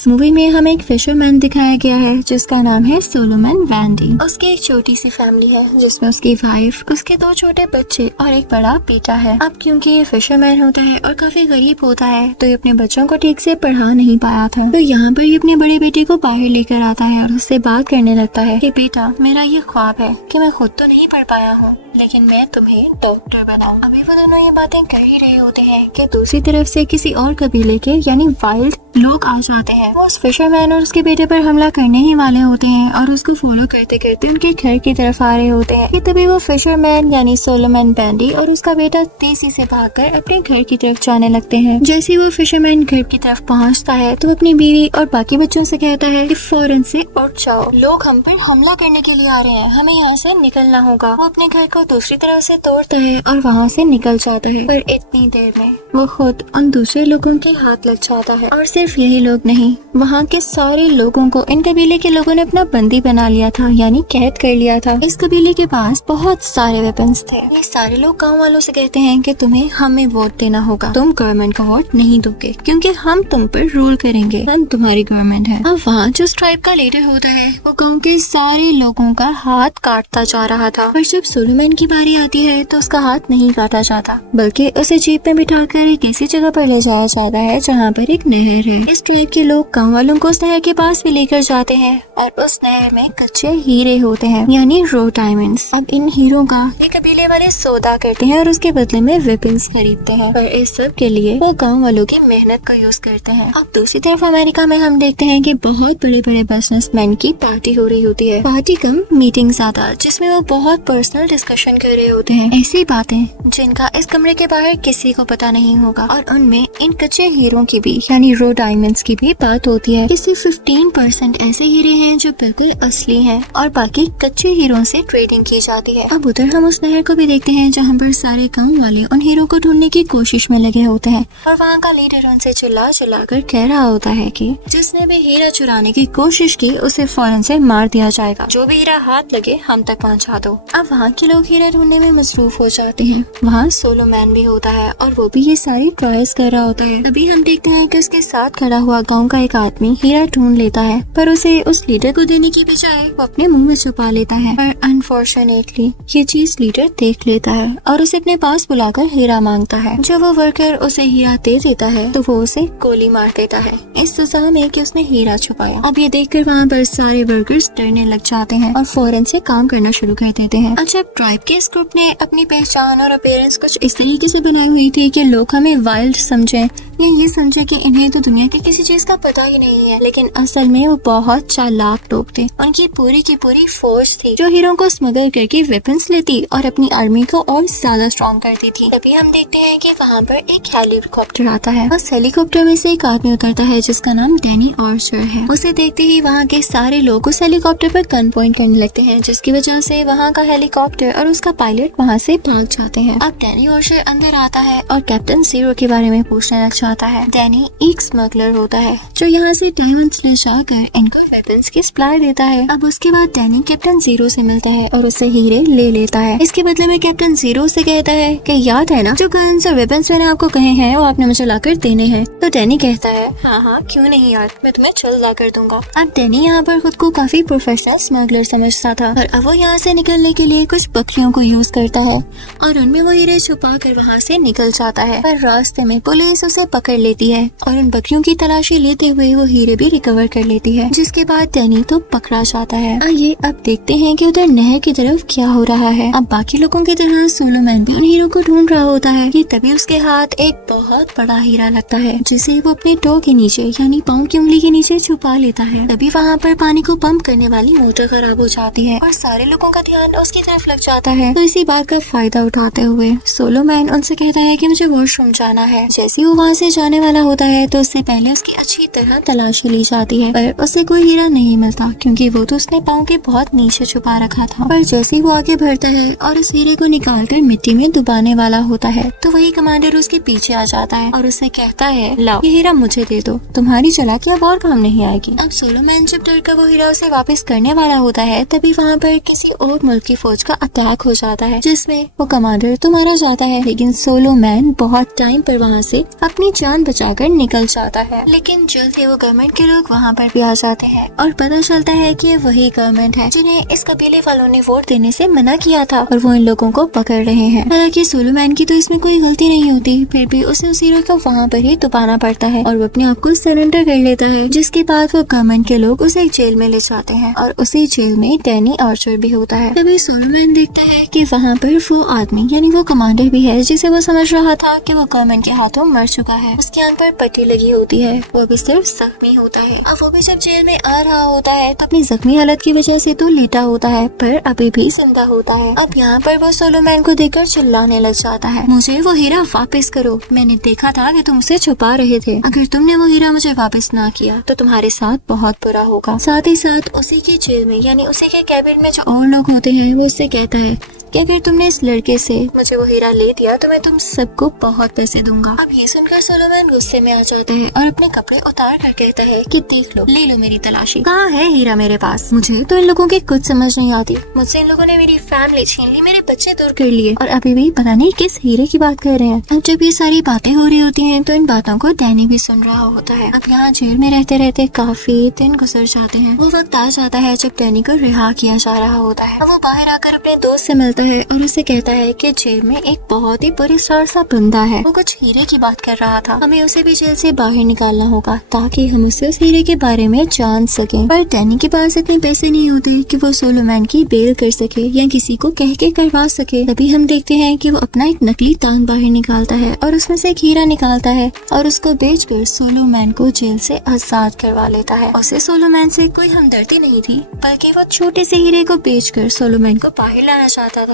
इस मूवी में हमें एक फिशरमैन दिखाया गया है जिसका नाम है सोलोमन वैंडी। उसकी एक छोटी सी फैमिली है जिसमें उसकी वाइफ, उसके 2 छोटे बच्चे और एक बड़ा बेटा है। अब क्योंकि ये फिशरमैन होता है और काफी गरीब होता है तो ये अपने बच्चों को ठीक से पढ़ा नहीं पाया था। तो यहाँ पर ये अपने बड़े बेटे को बाहर लेकर आता है और उससे बात करने लगता है कि बेटा, मेरा ये ख्वाब है कि मैं खुद तो नहीं पढ़ पाया हूँ लेकिन मैं तुम्हें डॉक्टर बनाऊं। अभी वो दोनों ये बातें कर ही रहे होते हैं कि दूसरी तरफ से किसी और कबीले के यानी वाइल्ड लोग आ जाते हैं। वो उस फिशरमैन और उसके बेटे पर हमला करने ही वाले होते हैं और उसको फॉलो करते करते उनके घर की तरफ आ रहे होते हैं कि तभी वो फिशरमैन यानी सोलोमन वैंडी और उसका बेटा तेजी से भागकर अपने घर की तरफ जाने लगते हैं। जैसे ही वो फिशरमैन घर की तरफ पहुंचता है तो अपनी बीवी और बाकी बच्चों से कहता है कि फौरन से उठ जाओ, लोग हम पर हमला करने के लिए आ रहे हैं, हमें यहाँ से निकलना होगा। वो अपने घर को दूसरी तरफ से तोड़ता है और वहाँ से निकल जाता है, पर इतनी देर में वो खुद उन दूसरे लोगों के हाथ लग जाता है। और सिर्फ यही लोग नहीं, वहाँ के सारे लोगों को इन कबीले के लोगों ने अपना बंदी बना लिया था यानी कैद कर लिया था। इस कबीले के पास बहुत सारे वेपन्स थे। ये सारे लोग गाँव वालों से कहते हैं कि तुम्हें हमें वोट देना होगा, तुम गवर्नमेंट को वोट नहीं दोगे क्योंकि हम तुम पर रूल करेंगे, हम तुम्हारी गवर्नमेंट है। अब वहाँ जो ट्राइब का लीडर होता है वो गाँव के सारे लोगों का हाथ काटता जा रहा था, पर जब सोलोमन की बारी आती है तो उसका हाथ नहीं काटा जाता बल्कि उसे जीप में बिठाकर एक ऐसी जगह पर ले जाया जाता है जहाँ पर एक नहर है। इस ट्राइब के लोग गाँव वालों को उस नहर के पास भी लेकर जाते हैं और उस नहर में कच्चे हीरे होते हैं यानी रो डायमंड्स। अब इन हीरों का एक कबीले वाले सौदा करते हैं और उसके बदले में वेपन्स खरीदते हैं, पर इस सब के लिए वो गाँव वालों की मेहनत का यूज करते हैं। अब दूसरी तरफ अमेरिका में हम देखते हैं कि बहुत बड़े बड़े बिजनेसमैन की पार्टी हो रही होती है, पार्टी कम मीटिंग ज्यादा, जिसमें वो बहुत पर्सनल डिस्कशन कर रहे होते हैं, ऐसी बातें जिनका इस कमरे के बाहर किसी को पता नहीं होगा। और उनमें इन कच्चे हीरों की भी यानी रो डायमंड्स की भी बात होती है कि सिर्फ 15% ऐसे हीरे हैं जो बिल्कुल असली हैं और बाकी कच्चे हीरों से ट्रेडिंग की जाती है। अब उधर हम उस नहर को भी देखते हैं जहाँ पर सारे गाँव वाले उन हीरों को ढूंढने की कोशिश में लगे होते हैं और वहाँ का लीडर उनसे चिल्ला कर कह रहा होता है कि जिसने भी हीरा चुराने की कोशिश की उसे फौरन से मार दिया जाएगा, जो भी हीरा हाथ लगे हम तक पहुँचा दो। अब वहाँ के लोग हीरा ढूंढने में मसरूफ हो जाते हैं। वहाँ सोलोमैन भी होता है और वो भी ये सारी ट्रायल्स कर रहा होता है। तभी हम देखते हैं कि उसके साथ खड़ा हुआ गांव का एक आदमी हीरा ढूंढ लेता है, पर उसे उस लीडर को देने की बजाय वो अपने मुंह में छुपा लेता है। पर अनफॉर्चुनेटली ये चीज लीडर देख लेता है और उसे अपने पास बुलाकर हीरा मांगता है। जो वो वर्कर उसे हीरा दे देता है तो वो उसे गोली मार देता है इस सजा में कि उसने हीरा छुपाया। अब ये देखकर वहाँ पर सारे वर्कर्स डरने लग जाते हैं और फौरन से काम करना शुरू कर देते हैं। अच्छा, ट्राइब के इस ग्रुप ने अपनी पहचान और अपीयरेंस कुछ इस तरीके से बनाई हुई थी कि लोग हमें वाइल्ड समझे या ये समझे कि इन्हें तो दुनिया की किसी चीज का पता ही नहीं है, लेकिन असल में वो बहुत चालाक लोग थे। उनकी पूरी की पूरी फौज थी जो हीरों को स्मगल करके वेपन्स लेती और अपनी आर्मी को और ज्यादा स्ट्रॉन्ग करती थी। तभी हम देखते हैं कि वहाँ पर एक हेलीकॉप्टर आता है। उस हेलीकॉप्टर में से एक आदमी उतरता है जिसका नाम डैनी आर्चर है। उसे देखते ही वहाँ के सारे लोग उस हेलीकॉप्टर पर गन पॉइंट करने लगते हैं, जिसकी वजह से वहाँ का हेलीकॉप्टर और उसका पायलट वहाँ से भाग जाते हैं। अब डैनी आर्चर अंदर आता है और कैप्टन जीरो के बारे में पूछने लग जाता है। डैनी एक स्मगलर होता है जो यहाँ से डायमंड्स ले जाकर इनको वेपन्स की सप्लाई देता है। अब उसके बाद डैनी कैप्टन जीरो से मिलता है और उससे हीरे ले लेता है। इसके बदले में कैप्टन जीरो से कहता है कि याद है ना जो गन्स और वेपन्स मैंने आपको कहे हैं वो आपने मुझे लाकर देने हैं। तो डैनी कहता है हाँ क्यों नहीं यार, मैं तुम्हें जल्द ला कर दूंगा। अब डैनी यहाँ पर खुद को काफी प्रोफेशनल स्मगलर समझता था और अब वो यहाँ से निकलने के लिए कुछ बकरियों को यूज करता है और उनमें वो हीरे छुपा कर वहाँ से निकल जाता है। पर रास्ते में पुलिस उसे पकड़ लेती है और उन बकरियों की तलाशी लेते हुए वो हीरे भी रिकवर कर लेती है, जिसके बाद डैनी तो पकड़ा जाता है। आइए अब देखते हैं कि उधर नहर की तरफ क्या हो रहा है। अब बाकी लोगों की तरह सोलोमैन भी उन हीरों को ढूंढ रहा होता है कि तभी उसके हाथ एक बहुत बड़ा हीरा लगता है जिसे वो अपने टो के नीचे यानी पाँव की उंगली के नीचे छुपा लेता है। तभी वहाँ पर पानी को पंप करने वाली मोटर खराब हो जाती है और सारे लोगों का ध्यान उसकी तरफ लग जाता है। तो इसी बात का फायदा उठाते हुए सोलोमैन उनसे कहता है कि मुझे वॉशरूम जाना है। जैसे ही वो वहाँ से जाने वाला होता है तो उससे पहले उसकी अच्छी तरह तलाशी ली जाती है, पर उसे कोई हीरा नहीं मिलता क्योंकि वो तो उसने पाँव के बहुत नीचे छुपा रखा था। पर जैसे ही वो आगे बढ़ता है और उस हीरे को निकाल कर मिट्टी में डुबाने वाला होता है तो वही कमांडर उसके पीछे आ जाता है और उससे कहता है लाओ ये हीरा मुझे दे दो, तुम्हारी चालाकी अब और काम नहीं आएगी। अब सोलोमैन जब डर कर वो हीरा उसे वापस करने वाला होता है तभी वहाँ पर किसी और मुल्क की फौज का अटैक हो जाता है जिसमें वो कमांडर तो मारा जाता है, लेकिन सोलोमैन बहुत टाइम पर वहाँ से अपनी जान बचाकर निकल जाता है। लेकिन जल्द ही वो गवर्नमेंट के लोग वहाँ पर भी आ जाते हैं और पता चलता है कि ये वही गवर्नमेंट है जिन्हें इस कबीले वालों ने वोट देने से मना किया था और वो इन लोगों को पकड़ रहे हैं। हालांकि सोलोमैन की तो इसमें कोई गलती नहीं होती, फिर भी उसे उस हीरो को वहाँ पर ही दबाना पड़ता है और वो अपने आप को सरेंडर कर लेता है, जिसके बाद वो गवर्नमेंट के लोग उसे एक जेल में ले जाते हैं और उसी जेल में डैनी आर्चर भी होता है। तभी सोलोमैन देखता है कि वहाँ पर वो आदमी यानी वो कमांडर भी है जिसे वो समझ रहा था कि वो गवर्नमेंट के हाथों मर चुका है। उसके आंख पर पट्टी लगी होती है, वो भी सिर्फ जख्मी होता है। अब वो भी जब जेल में आ रहा होता है तो अपनी जख्मी हालत की वजह से तो लेटा होता है पर अभी भी जिंदा होता है। अब यहाँ पर वो सोलोमैन को देखकर चिल्लाने लग जाता है, मुझे वो हीरा वापस करो, मैंने देखा था कि तुम उसे छुपा रहे थे, अगर तुमने वो हीरा मुझे वापस ना किया तो तुम्हारे साथ बहुत बुरा होगा। साथ ही साथ उसी की जेल में यानी उसी के कैबिन में जो और लोग होते हैं वो उससे कहता है कि अगर तुमने इस लड़के से मुझे वो हीरा ले दिया तो मैं तुम सबको बहुत पैसे दूंगा। अब ये सुनकर सोलोमैन गुस्से में आ जाता है और अपने कपड़े उतार कर कहता है कि देख लो, ले लो मेरी तलाशी, कहाँ है हीरा मेरे पास, मुझे तो इन लोगों की कुछ समझ नहीं आती, मुझसे इन लोगों ने मेरी फैमिली छीन ली, मेरे बच्चे दूर कर लिए और अभी भी पता नहीं किस हीरे की बात कर रहे हैं। अब जब ये सारी बातें हो रही होती है तो इन बातों को डैनी भी सुन रहा होता है। अब यहाँ जेल में रहते रहते काफी दिन गुजर जाते हैं। वो वक्त आ जाता है जब डैनी को रिहा किया जा रहा होता है। वो बाहर आकर अपने दोस्त से मिलता है और उसे कहता है कि जेल में एक बहुत ही पुरस्कार सा बंदा है, वो कुछ हीरे की बात कर रहा था, हमें उसे भी जेल से बाहर निकालना होगा ताकि हम उसे उस हीरे के बारे में जान सकें। पर डैनी के पास इतने पैसे नहीं होते कि वो सोलोमैन की बेल कर सके या किसी को कह के करवा सके। तभी हम देखते हैं कि वो अपना एक नकली तान बाहर निकालता है और उसमें से एक हीरा निकालता है और उसको बेचकर सोलोमैन को जेल से आजाद करवा लेता है। उसे सोलोमैन से कोई हमदर्दी नहीं थी, बल्कि वो छोटे से हीरे को बेचकर सोलोमैन को बाहर लाना चाहता था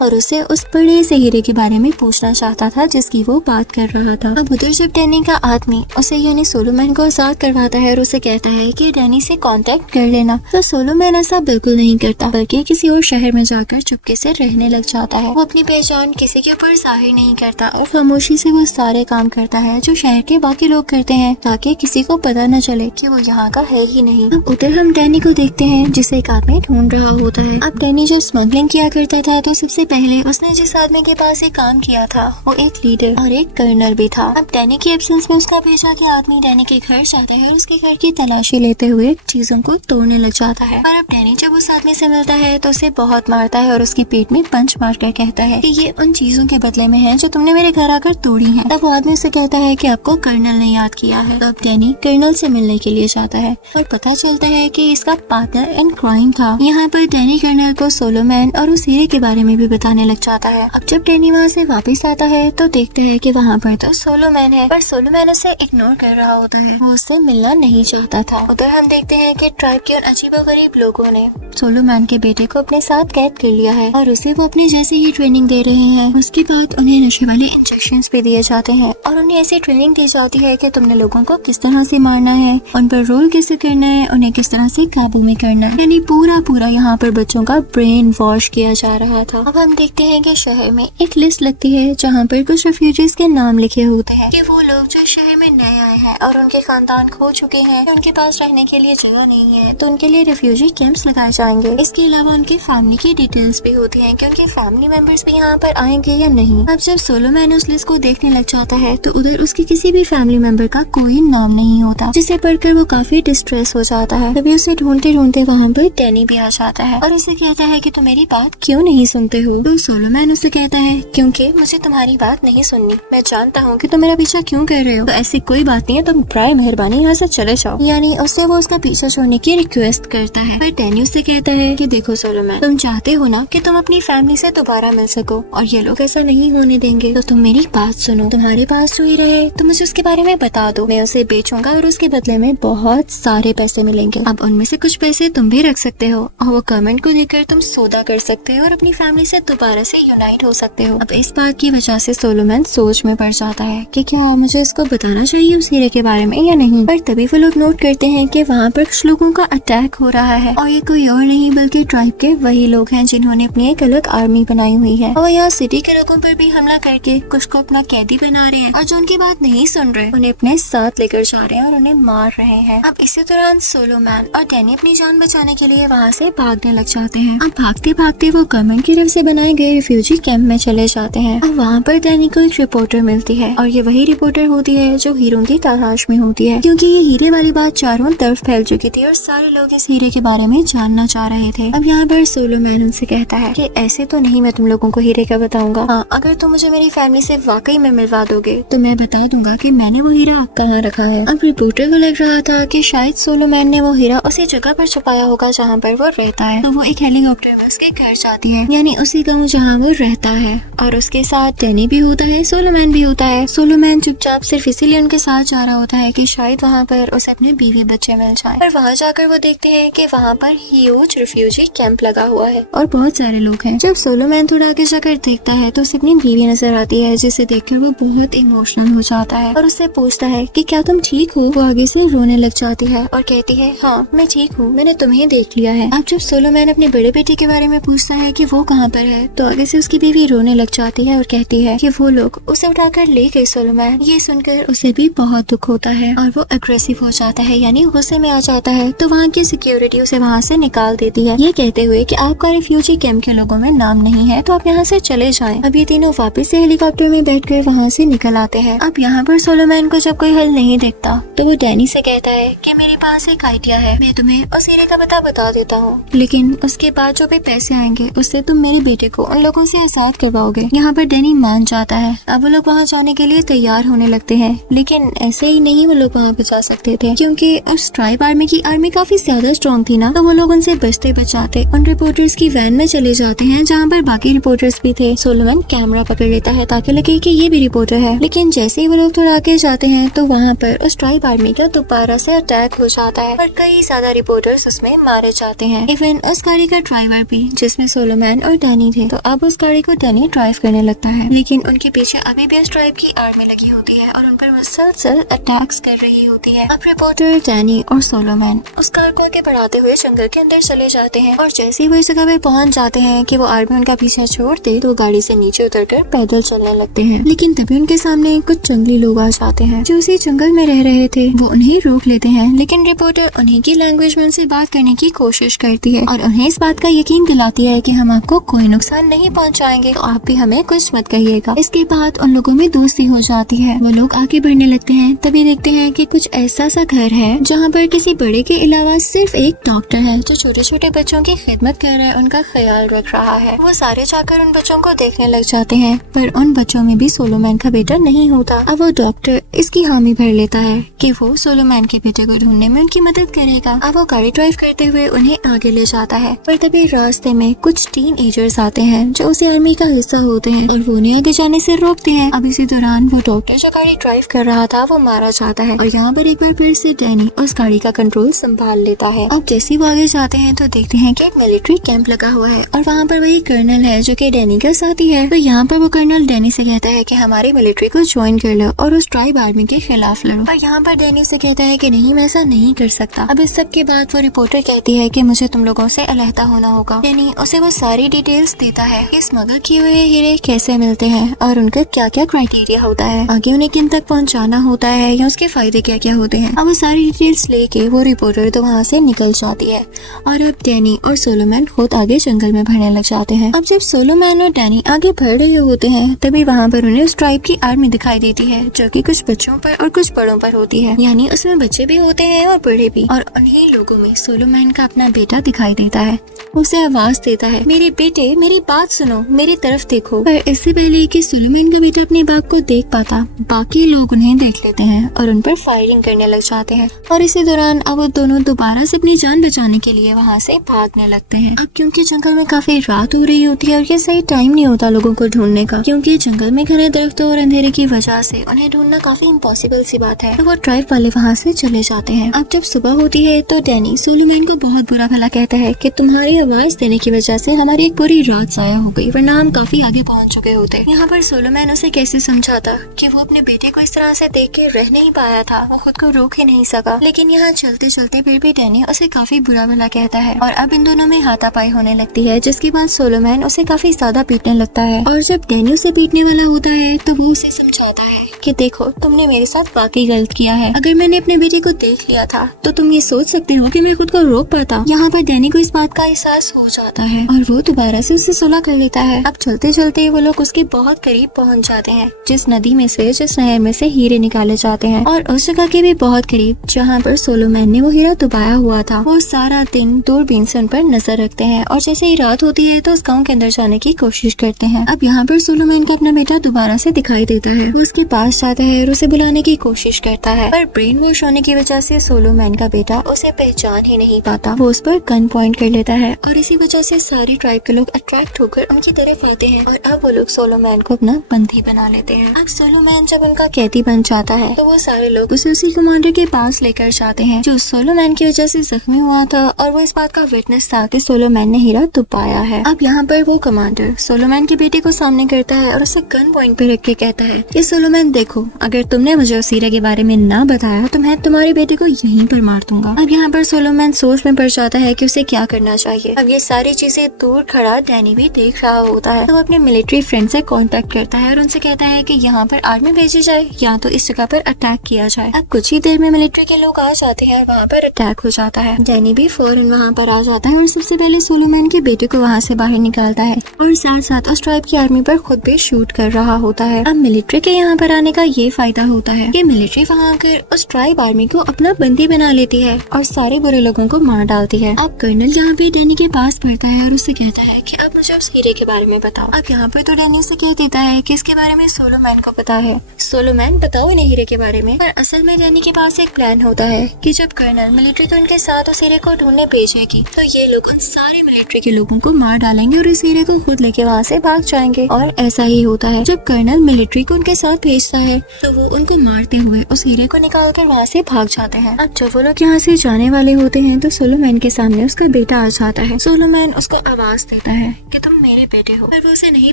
और उसे उस बड़े से हीरे के बारे में पूछना चाहता था जिसकी वो बात कर रहा था। अब उधर जब डैनी का आदमी उसे यानी सोलोमैन को आजाद करवाता है और उसे कहता है कि डैनी से कांटेक्ट कर लेना, तो सोलोमैन ऐसा बिल्कुल नहीं करता, बल्कि किसी और शहर में जाकर चुपके से रहने लग जाता है। वो अपनी पहचान किसी के ऊपर जाहिर नहीं करता और खामोशी से वो सारे काम करता है जो शहर के बाकी लोग करते हैं ताकि किसी को पता न चले कि वो यहाँ का है ही नहीं। अब उधर हम डैनी को देखते हैं जिसे एक आदमी ढूंढ रहा होता है। अब डैनी जब स्मगलिंग किया करता था तो सबसे पहले उसने जिस आदमी के पास ये काम किया था वो एक लीडर और एक कर्नल भी था। अब डैनी की एब्सेंस में उसका भेजा कि आदमी डैनी के घर जाता है और उसके घर की तलाशी लेते हुए चीजों को तोड़ने लग जाता है। पर अब डैनी जब उस आदमी से मिलता है तो उसे बहुत मारता है और उसकी पीठ में पंच मार कर कहता है कि ये उन चीजों के बदले में है जो तुमने मेरे घर आकर तोड़ी है। तब वो आदमी उसे कहता है कि आपको कर्नल ने याद किया है। तब डैनी कर्नल से मिलने के लिए जाता है और पता चलता है कि इसका पार्टनर इन क्राइम था। यहाँ पर डैनी कर्नल को सोलोमैन और उस हीरे के बारे में भी बताने लग जाता है। अब जब डैनी वहाँ से वापस आता है तो देखते हैं कि वहाँ पर तो सोलोमैन है, पर सोलोमैन उसे इग्नोर कर रहा होता है, वो उससे मिलना नहीं चाहता था। उधर हम देखते हैं कि ट्राइब के उन अजीबोगरीब लोगों ने सोलोमैन के बेटे को अपने साथ कैद कर लिया है और उसे वो अपनी जैसे ही ट्रेनिंग दे रहे हैं। उसके बाद उन्हें नशे वाले इंजेक्शंस भी दिए जाते हैं और उन्हें ऐसी ट्रेनिंग दी जाती है कि तुमने लोगों को किस तरह से मारना है, उन पर रोल कैसे करना है, उन्हें किस तरह से काबू में करना है। यानी पूरा यहाँ पर बच्चों का ब्रेन वॉश किया जा रहा था। अब हम देखते हैं कि शहर में एक लिस्ट लगती है जहाँ पर कुछ रेफ्यूजीज के नाम लिखे होते हैं कि वो लोग जो शहर में नए आए हैं और उनके खानदान खो चुके हैं, उनके पास रहने के लिए जगह नहीं है, तो उनके लिए रेफ्यूजी कैंप्स लगाए जाएंगे। इसके अलावा उनकी फैमिली की डिटेल्स भी होती हैं कि उनके फैमिली मेंबर्स भी यहाँ पर आएंगे या नहीं। अब जब सोलोमैन उस लिस्ट को देखने लग जाता है तो उधर उसके किसी भी फैमिली मेंबर का कोई नाम नहीं होता, जिसे पढ़कर वो काफी डिस्ट्रेस हो जाता है। तभी उसे ढूंढते ढूंढते वहाँ पर डैनी भी आ जाता है और उसे कहता है कि तुम मेरी बात क्यों नहीं सुनते हो। तो सोलोमैन उसे कहता है क्योंकि मुझे तुम्हारी बात नहीं सुननी, मैं जानता हूँ कि तुम मेरा पीछा क्यों कर रहे हो, तो ऐसी कोई बात नहीं है, तुम प्राय मेहरबानी यहाँ से चले जाओ। यानी उससे वो उसका पीछा छोड़ने की रिक्वेस्ट करता है। पर डैनी उससे कहता है कि देखो सोलोमैन, तुम चाहते हो ना कि तुम अपनी फैमिली से दोबारा मिल सको और ये लोग ऐसा नहीं होने देंगे, तो तुम मेरी बात सुनो। तुम्हारे पास जो ही रहे तो मुझे उसके बारे में बता दो, मैं उसे बेचूंगा और उसके बदले में बहुत सारे पैसे मिलेंगे। अब उनमें से कुछ पैसे तुम भी रख सकते हो और वो गवर्नमेंट को देकर तुम सौदा कर सकते हो और अपनी फैमिली से दोबारा से यूनाइट हो सकते हो। अब इस बात की वजह से सोलोमैन सोच में पड़ जाता है कि क्या मुझे इसको बताना चाहिए उस हीरे के बारे में या नहीं। पर तभी वो लोग नोट करते हैं कि वहाँ पर कुछ लोगों का अटैक हो रहा है और ये कोई और और नहीं बल्कि ट्राइब के वही लोग हैं जिन्होंने अपनी एक अलग आर्मी बनाई हुई है और यहाँ सिटी के लोगों पर भी हमला करके कुछ को अपना कैदी बना रहे हैं और जो उनकी बात नहीं सुन रहे उन्हें अपने साथ लेकर जा रहे हैं और उन्हें मार रहे हैं। अब इसी दौरान सोलोमैन और डैनी अपनी जान बचाने के लिए वहाँ से भागने लग जाते हैं। अब भागते भागते वो गवर्नमेंट की तरफ से बनाए गए रिफ्यूजी कैंप में चले जाते हैं और वहाँ पर डैनी को एक रिपोर्टर मिलती है और ये वही रिपोर्टर होती है जो हीरों की तलाश में होती है, क्योंकि ये हीरे वाली बात चारों तरफ फैल चुकी थी और सारे लोग इस हीरे के बारे में जानना चाह रहे थे। अब यहाँ पर सोलोमैन उनसे कहता है कि ऐसे तो नहीं मैं तुम लोगों को हीरे का बताऊंगा, हाँ अगर तुम मुझे मेरी फैमिली से वाकई में मिलवा दोगे तो मैं बता दूंगा कि मैंने वो हीरा कहाँ रखा है। अब रिपोर्टर को लग रहा था कि शायद सोलोमैन ने वो हीरा उसी जगह पर छुपाया होगा जहाँ पर वो रहता है, तो वो एक हेलीकॉप्टर में उसके घर जाती है, यानी उसी गाँव जहाँ वो रहता है और उसके साथ डैनी भी होता है, सोलोमैन भी होता है। सोलोमैन चुपचाप सिर्फ इसीलिए उनके साथ जा रहा होता है कि शायद वहाँ पर उसे अपने बीवी बच्चे मिल जाए। पर वहाँ जाकर वो देखते हैं कि वहाँ पर ह्यूज रिफ्यूजी कैंप लगा हुआ है और बहुत सारे लोग हैं। जब सोलोमैन थोड़ा आगे जाकर देखता है तो उसे अपनी बीवी नजर आती है, जिसे देखकर वो बहुत इमोशनल हो जाता है और उससे पूछता है कि क्या तुम ठीक हो। वो आगे से रोने लग जाती है और कहती है हाँ मैं ठीक हूँ, मैंने तुम्हें देख लिया है। अब जब सोलोमैन अपने बड़े बेटे के बारे में पूछता है कि वो कहाँ पर है तो आगे से उसकी बीवी रोने लग जाती है और कहती है कि वो लोग उसे उठाकर ले गए। सोलोमैन ये सुनकर उसे भी बहुत दुख होता है और वो अग्रेसिव हो जाता है, यानी गुस्से में आ जाता है। तो वहाँ की सिक्योरिटी उसे वहाँ से निकाल देती है, ये कहते हुए कि आपका रिफ्यूजी कैंप के लोगों में नाम नहीं है तो आप यहाँ से चले जाएं। अब ये तीनों वापस से हेलीकॉप्टर में बैठकर वहाँ से निकल आते हैं। अब यहाँ पर सोलोमैन को जब कोई हल नहीं दिखता तो वो डैनी से कहता है कि मेरे पास एक आइडिया है, मैं तुम्हें उस हीरे का पता बता देता हूँ, लेकिन उसके बाद जो भी पैसे आएंगे उससे तुम मेरे बेटे को उन लोगों से आजाद करवाओगे। यहाँ पर डैनी मान जाता है। अब वो लोग वहाँ जाने के लिए तैयार होने लगते हैं, लेकिन ऐसे ही नहीं वो लोग वहाँ पे जा सकते थे क्योंकि उस ट्राइब आर्मी की आर्मी काफी ज्यादा स्ट्रॉन्ग थी ना, तो वो लोग उनसे बचते बचाते उन रिपोर्टर्स की वैन में चले जाते हैं जहाँ पर बाकी रिपोर्टर्स भी थे। सोलोमैन कैमरा पकड़ लेता है ताकि लगे कि ये भी रिपोर्टर है, लेकिन जैसे ही वो लोग थोड़ा आगे जाते हैं तो वहाँ पर उस ट्राइब आर्मी का दोबारा से अटैक हो जाता है और कई ज्यादा रिपोर्टर्स उसमें मारे जाते हैं, इवन उस गाड़ी का ड्राइवर भी जिसमें सोलोमैन और डैनी थे। तो अब उस गाड़ी को डैनी ड्राइव करने लगता है, लेकिन उनके पीछे अभी भी उस ट्राइब की आर्मी लगी होती है और उन पर मुसलसल अटैक्स कर रही होती है। अब रिपोर्टर, डैनी और सोलोमैन उस कार को आगे बढ़ाते हुए जंगल के अंदर चले जाते हैं और जैसे ही वो इस जगह पे पहुंच जाते हैं कि वो आर्मी उनका पीछे छोड़ दे तो गाड़ी से नीचे उतरकर पैदल चलने लगते हैं। लेकिन तभी उनके सामने कुछ जंगली लोग आ जाते हैं जो उसी जंगल में रह रहे थे। वो उन्हें रोक लेते हैं, लेकिन रिपोर्टर उन्हीं की लैंग्वेज में उनसे बात करने की कोशिश करती है और उन्हें इस बात का यकीन दिलाती है कि हम आपको कोई नुकसान नहीं पहुंचाएंगे, तो आप भी हमें कुछ मत कहिएगा। इसके बाद उन लोगों में दोस्ती हो जाती है। वो लोग आगे बढ़ने लगते हैं, तभी देखते हैं कि कुछ ऐसा सा घर है जहाँ पर किसी बड़े के अलावा सिर्फ एक डॉक्टर है जो छोटे छोटे बच्चों की खिदमत कर रहा है, उनका ख्याल रख रहा है। वो सारे जाकर उन बच्चों को देखने लग जाते हैं, पर उन बच्चों में भी सोलोमैन का बेटा नहीं होता। अब वो डॉक्टर इसकी हामी भर लेता है कि वो सोलोमैन के बेटे को ढूंढने में उनकी मदद करेगा। अब वो गाड़ी ड्राइव करते हुए उन्हें आगे ले जाता है, पर तभी रास्ते में कुछ टीनएजर्स आते हैं जो उसी आर्मी का हिस्सा होते हैं और वो उन्हें आगे जाने से रोकते हैं। अब इसी दौरान वो डॉक्टर जो गाड़ी ड्राइव कर रहा था वो मारा जाता है और यहाँ पर एक बार फिर से डैनी उस गाड़ी का कंट्रोल संभाल लेता है। अब जैसे वो आगे जाते हैं तो देखते हैं कि एक मिलिट्री कैंप लगा हुआ है और वहाँ पर वही कर्नल है जो कि डैनी का साथी है। तो यहाँ पर वो कर्नल डैनी से कहता है कि हमारी मिलिट्री को ज्वाइन कर लो और उस ट्राइब आर्मी के खिलाफ लड़ो, पर यहाँ पर डैनी से कहता है कि नहीं मैं ऐसा नहीं कर सकता। अब इस सब के बाद वो रिपोर्टर कहती है कि मुझे तुम लोगों से अलहदा होना होगा। डैनी उसे वो सारी डिटेल्स देता है कि स्मगल किए हुए हीरे कैसे मिलते हैं और उनका क्या क्या क्राइटेरिया होता है, आगे उन्हें किन तक पहुँचाना होता है या उसके फायदे क्या क्या होते हैं। अब वो सारी डिटेल्स लेके वो रिपोर्टर तो वहाँ से निकल जाती है और अब डैनी और सोलोमैन खुद आगे जंगल में बढ़ने लग जाते हैं। अब जब सोलोमैन और डैनी आगे बढ़ रहे होते हैं तभी वहाँ पर उन्हें उस ट्राइब की आर्मी दिखाई देती है जो कि कुछ बच्चों पर और कुछ बड़ों पर होती है, यानी उसमें बच्चे भी होते हैं और बड़े भी। और उन्हीं लोगों में सोलोमैन का अपना बेटा दिखाई देता है, उसे आवाज देता है मेरे बेटे मेरी बात सुनो, मेरी तरफ देखो। पर इससे पहले कि सोलोमैन का बेटा अपने बाप को देख पाता बाकी लोग उन्हें देख लेते हैं और उन पर फायरिंग करने लग जाते हैं और इसी दौरान अब वो दोनों दोबारा से अपनी जान बचाने के लिए वहाँ से भागने लगते हैं। अब क्योंकि जंगल में काफी रात हो रही होती है और ये सही टाइम नहीं होता लोगों को ढूंढने का, क्योंकि जंगल में घने दरख्तों और अंधेरे की वजह से उन्हें ढूंढना काफी इम्पॉसिबल सी बात है। तो वो ट्राइब वाले वहाँ से चले जाते हैं। अब जब सुबह होती है तो डैनी सोलोमैन को बहुत बुरा भला कहता है कि तुम्हारी आवाज देने की वजह से हमारी एक पूरी रात जाया हो गई, वरना हम काफी आगे पहुंच चुके होते। यहाँ पर सोलोमैन उसे कैसे समझाता कि वो अपने बेटे को इस तरह से देख के रह नहीं पाया था, वो खुद को रोक ही नहीं सका। लेकिन यहाँ चलते चलते फिर भी डैनी उसे काफी बुरा भला कहता है और अब इन दोनों में हाथापाई होने लगती है, जिसके बाद सोलोमैन उसे काफी ज्यादा पीटने लगता है। और जब डैनी उसे पीटने वाला होता है तो वो उसे समझाता है कि देखो, तुमने मेरे साथ वाकई गलत किया है। अगर मैंने अपने बेटे को देख लिया था तो तुम ये सोच सकते हो कि मैं खुद को रोक पाता। यहाँ पर डैनी को इस बात का एहसास हो जाता है और वो दोबारा से उससे सुलह कर लेता है। अब चलते चलते वो लोग उसके बहुत करीब पहुँच जाते हैं, जिस नदी में से, जिस नहर में से हीरे निकाले जाते हैं, और उस जगह के भी बहुत करीब जहाँ पर सोलोमैन ने वो हीरा दबाया हुआ था। वो सारा दिन दूरबीन से उन पर नजर रखते हैं और जैसे ही रात होती है तो उस गाँव के अंदर जाने की कोशिश करते हैं। अब यहाँ पर सोलोमैन का अपना बेटा दोबारा से दिखाई देता है। वो उसके पास जाता है और उसे बुलाने की कोशिश करता है, पर ब्रेन वॉश होने की वजह से सोलोमैन का बेटा उसे पहचान ही नहीं पाता। वो उस पर गन पॉइंट कर लेता है और इसी वजह से सारी ट्राइब के लोग अट्रैक्ट होकर उनकी तरफ आते हैं और अब वो लोग सोलोमैन को अपना बंदी बना लेते हैं। अब सोलोमैन जब उनका कैदी बन जाता है तो वो सारे लोग उसे उसी कमांडर के पास लेकर जाते हैं जो सोलोमैन की वजह से जख्मी हुआ था और वो इस बात का विटनेस था कि सोलोमैन ने हीरा दबाया है। अब यहाँ पर वो कमांडर सोलोमैन के बेटे को सामने करता है और उसे गन पॉइंट पे रख के कहता है कि सोलोमैन देखो, अगर तुमने मुझे उस हीरे के बारे में ना बताया तो मैं तुम्हारे बेटे को यहीं पर मार दूंगा। अब यहाँ पर सोलोमैन सोच में पड़ जाता है कि उसे क्या करना चाहिए। अब ये सारी चीजें दूर खड़ा डैनी भी देख रहा होता है, तो वो अपने मिलिट्री फ्रेंड से कांटेक्ट करता है और उनसे कहता है कि यहाँ पर आर्मी भेजी जाए या तो इस जगह पर अटैक किया जाए। अब कुछ ही देर में मिलिट्री के लोग आ जाते हैं और वहाँ पर अटैक हो जाता है। डैनी भी फौरन वहाँ पर आ जाता है और सबसे पहले सोलोमैन के बेटे को वहाँ से बाहर निकालता है और साथ साथ उस ट्राइब की आर्मी पर खुद भी शूट कर रहा होता है। अब मिलिट्री के यहाँ पर आने का ये फायदा होता है कि मिलिट्री वहाँ आकर उस ट्राइब आर्मी को अपना बंदी बना लेती है और सारे बुरे लोगों को मार डालती है। अब कर्नल यहाँ पे डैनी के पास पड़ता है और उससे कहता है कि अब मुझे उस हीरे के बारे में बताओ। अब यहाँ पर तो डैनी उसे कह देता है कि इसके बारे में सोलोमैन को पता है। सोलोमैन बताओ इन्हें हीरे के बारे में। पर असल में डैनी के पास एक प्लान होता है कि जब कर्नल मिलिट्री को उनके साथ उस हीरे को ढूंढने भेजेगी तो ये लोग उन सारे मिलिट्री के लोगों को मार डालेंगे और इस हीरे को खुद लेके वहाँ से भाग जाएंगे। और ऐसा ही होता है। जब कर्नल मिलिट्री को उनके साथ भेजता है तो वो उनको मारते हुए उस हीरे को निकाल कर वहाँ से भाग जाते हैं। अब जब वो लोग यहाँ से जाने वाले होते हैं तो सोलोमैन के सामने उसका बेटा आ जाता है। सोलोमैन उसको आवाज देता है कि तुम मेरे बेटे हो, पर वो उसे नहीं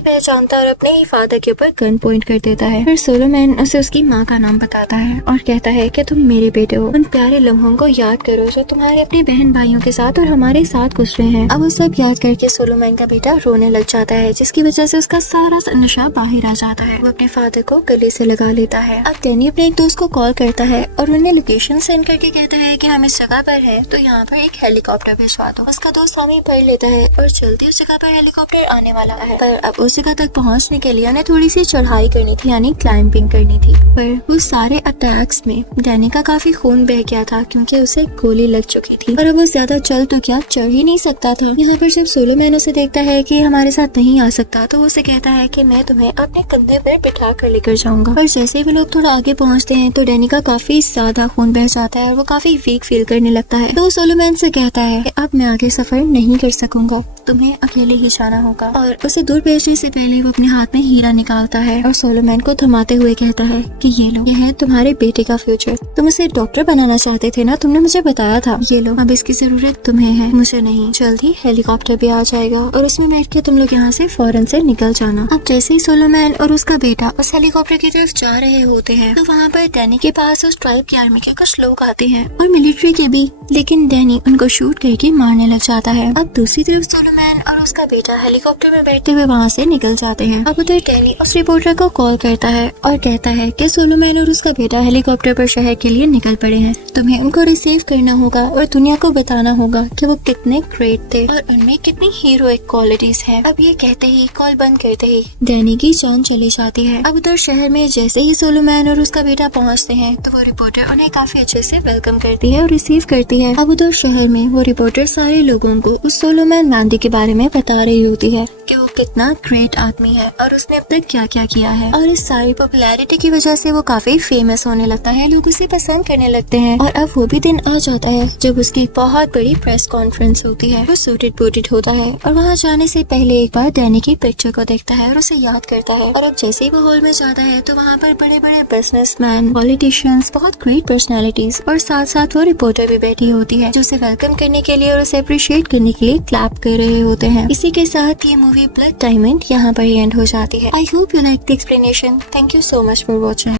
पहचानता और अपने ही फादर के ऊपर गन पॉइंट कर देता है। फिर सोलोमैन उसे उसकी माँ का नाम बताता है और कहता है कि तुम मेरे बेटे हो। उन प्यारे लम्हों को याद करो जो तुम्हारे अपने बहन भाइयों के साथ और हमारे साथ गुजरे हैं। अब वो सब याद करके सोलोमैन का बेटा रोने लग जाता है, जिसकी वजह से उसका सारा नशा बाहर आ जाता है। वो अपने फादर को गले से लगा लेता है। अब डैनी अपने एक दोस्त को कॉल करता है और उन्हें लोकेशन सेंड करके कहता है कि हम इस जगह पर है तो यहाँ पर एक हेलीकॉप्टर भिजवा दो। उसका दोस्त हामी भर लेता है और जल्दी उस जगह पर हेलीकॉप्टर आने वाला है। पर अब उस जगह तक पहुँचने के लिए उन्हें थोड़ी सी चढ़ाई करनी थी, यानी क्लाइंबिंग करनी थी। पर वो सारे अटैक्स में डैनी का काफी खून बह गया था क्योंकि उसे गोली लग चुकी थी और अब वो ज्यादा चल तो क्या चढ़ ही नहीं सकता था। यहाँ पर जब सोलोमैन उसे देखता है कि हमारे साथ नहीं आ सकता तो वो उसे कहता है कि मैं तुम्हें अपने कंधे पर बिठा कर लेकर जाऊंगा। पर जैसे ही लोग थोड़ा आगे पहुँचते हैं तो डैनी का काफी ज्यादा खून बह जाता है और वो काफी वीक फील करने लगता है। तो सोलोमैन से कहता है कि अब मैं आगे सफर नहीं कर सकूंगा, तुम्हें अकेले ही जाना होगा। और उसे दूर भेजने से पहले वो अपने हाथ में हीरा निकालता है और सोलोमैन को थमाते हुए कहता है कि ये लो, ये है तुम्हारे बेटे का फ्यूचर। तुम उसे डॉक्टर बनाना चाहते थे ना, तुमने मुझे बताया था। ये लो, अब इसकी जरूरत तुम्हें है, मुझे नहीं। जल्दी हेलीकॉप्टर भी आ जाएगा और उसमें बैठ के तुम लोग यहाँ से फौरन से निकल जाना। अब जैसे ही सोलोमैन और उसका बेटा उस हेलीकॉप्टर की तरफ जा रहे होते हैं तो वहाँ पर डैनी के पास उस ट्राइब की आर्मी के कुछ लोग आते हैं और मिलिट्री के भी, लेकिन डैनी उनको शूट करके मारने लग जाता है। अब दूसरी तरफ सोलोमैन और उसका बेटा हेलीकॉप्टर में बैठते हुए वहाँ से निकल जाते हैं। अब उधर डैनी उस रिपोर्टर को कॉल करता है और कहता है कि सोलोमैन और उसका बेटा हेलीकॉप्टर पर शहर के लिए निकल पड़े हैं। तुम्हें उनको रिसीव करना होगा और दुनिया को बताना होगा कि वो कितने ग्रेट थे और उनमें कितनी हीरोइक क्वालिटीज हैं। अब ये कहते ही कॉल बंद करते ही डैनी की जान चली जाती है। अब उधर शहर में जैसे ही सोलोमैन और उसका बेटा पहुँचते हैं तो वो रिपोर्टर उन्हें काफी अच्छे से वेलकम करती है और रिसीव करती है। अब उधर शहर में वो रिपोर्टर सारे लोगों को उस सोलोमैन वैंडी के बारे में बता रही होती है कि वो कितना ग्रेट आदमी है और उसने अब तक क्या क्या किया है। और इस सारी पॉपुलैरिटी की वजह से वो काफी फेमस होने लगता है, लोग उसे पसंद करने लगते हैं। और अब वो भी दिन आ जाता है जब उसकी एक बहुत बड़ी प्रेस कॉन्फ्रेंस होती है। वो सूटेड बूटेड होता है और वहाँ जाने से पहले एक बार डैनी की पिक्चर को देखता है और उसे याद करता है। और अब जैसे ही वो हॉल में जाता है तो वहाँ पर बड़े बड़े बिजनेसमैन, पॉलिटिशियंस, बहुत ग्रेट पर्सनैलिटीज और साथ साथ वो रिपोर्टर भी बैठी होती है जो उसे वेलकम करने के लिए और उसे अप्रिशिएट करने के लिए क्लैप कर रहे होते हैं। इसी के साथ ये मूवी ब्लड डायमंड यहाँ पर एंड हो जाती है। I hope you like the explanation. Thank you so much for watching.